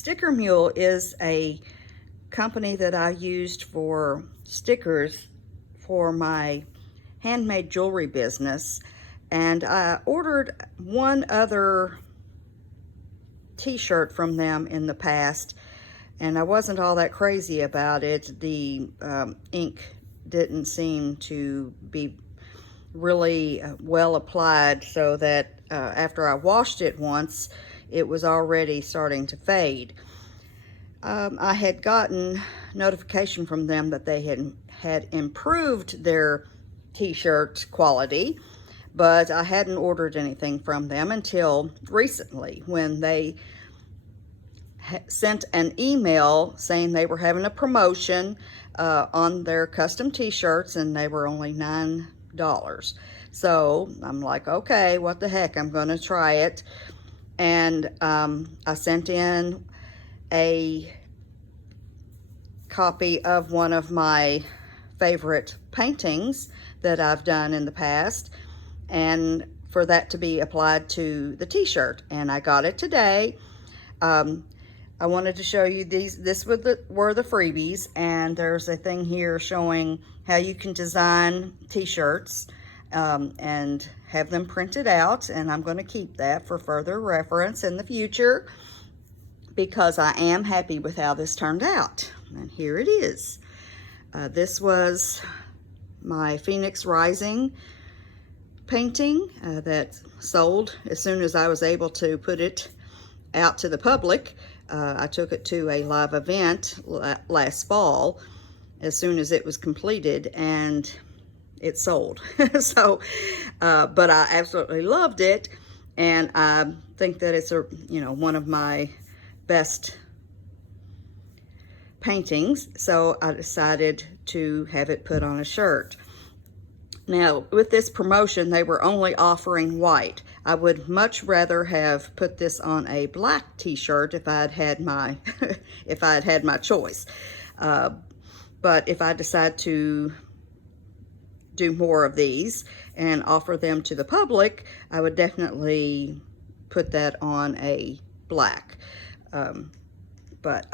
Sticker Mule is a company that I used for stickers for my handmade jewelry business, and I ordered one other t-shirt from them in the past, and I wasn't all that crazy about it. The ink didn't seem to be really well applied, so that after I washed it once, it was already starting to fade. I had gotten notification from them that they had improved their t-shirt quality, but I hadn't ordered anything from them until recently, when they sent an email saying they were having a promotion on their custom t-shirts, and they were only $9. So I'm like, okay, what the heck, I'm gonna try it. And I sent in a copy of one of my favorite paintings that I've done in the past, and for that to be applied to the t-shirt, and I got it today. I wanted to show you this were the freebies, and there's a thing here showing how you can design t-shirts and have them printed out, and I'm going to keep that for further reference in the future, because I am happy with how this turned out. And here it is. This was my Phoenix Rising painting that sold as soon as I was able to put it out to the public. I took it to a live event last fall as soon as it was completed, and it sold. So, but I absolutely loved it, and I think that it's one of my best paintings, so I decided to have it put on a shirt. Now, with this promotion, they were only offering white. I would much rather have put this on a black t-shirt if I had had my if I had had my choice. But if I decide to do more of these and offer them to the public, I would definitely put that on a black. But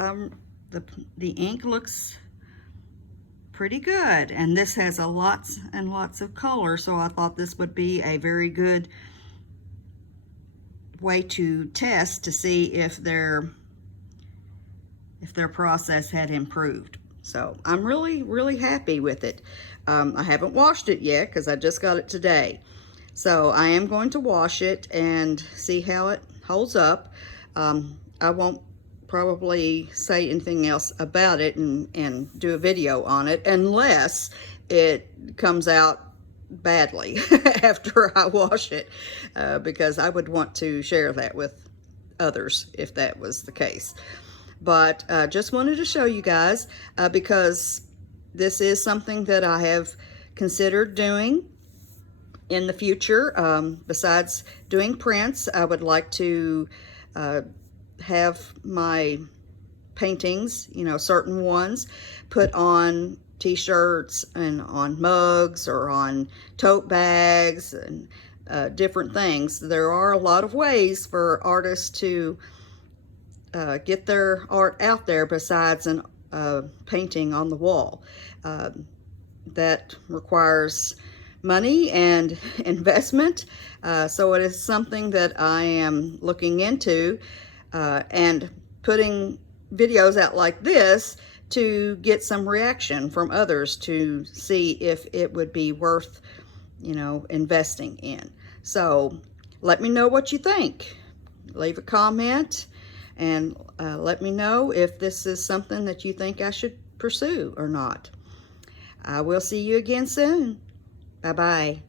the ink looks pretty good, and this has a lots and lots of color, so I thought this would be a very good way to test to see if their process had improved. So I'm really happy with it. I haven't washed it yet because I just got it today, so I am going to wash it and see how it holds up. I won't probably say anything else about it and do a video on it unless it comes out badly after I wash it, because I would want to share that with others if that was the case. But just wanted to show you guys, because this is something that I have considered doing in the future. Besides doing prints, I would like to have my paintings, certain ones, put on t-shirts and on mugs or on tote bags and different things. There are a lot of ways for artists to get their art out there besides an painting on the wall. That requires money and investment, so it is something that I am looking into, and putting videos out like this to get some reaction from others to see if it would be worth, investing in. So let me know what you think. Leave a comment and let me know if this is something that you think I should pursue or not. I will see you again soon. Bye-bye.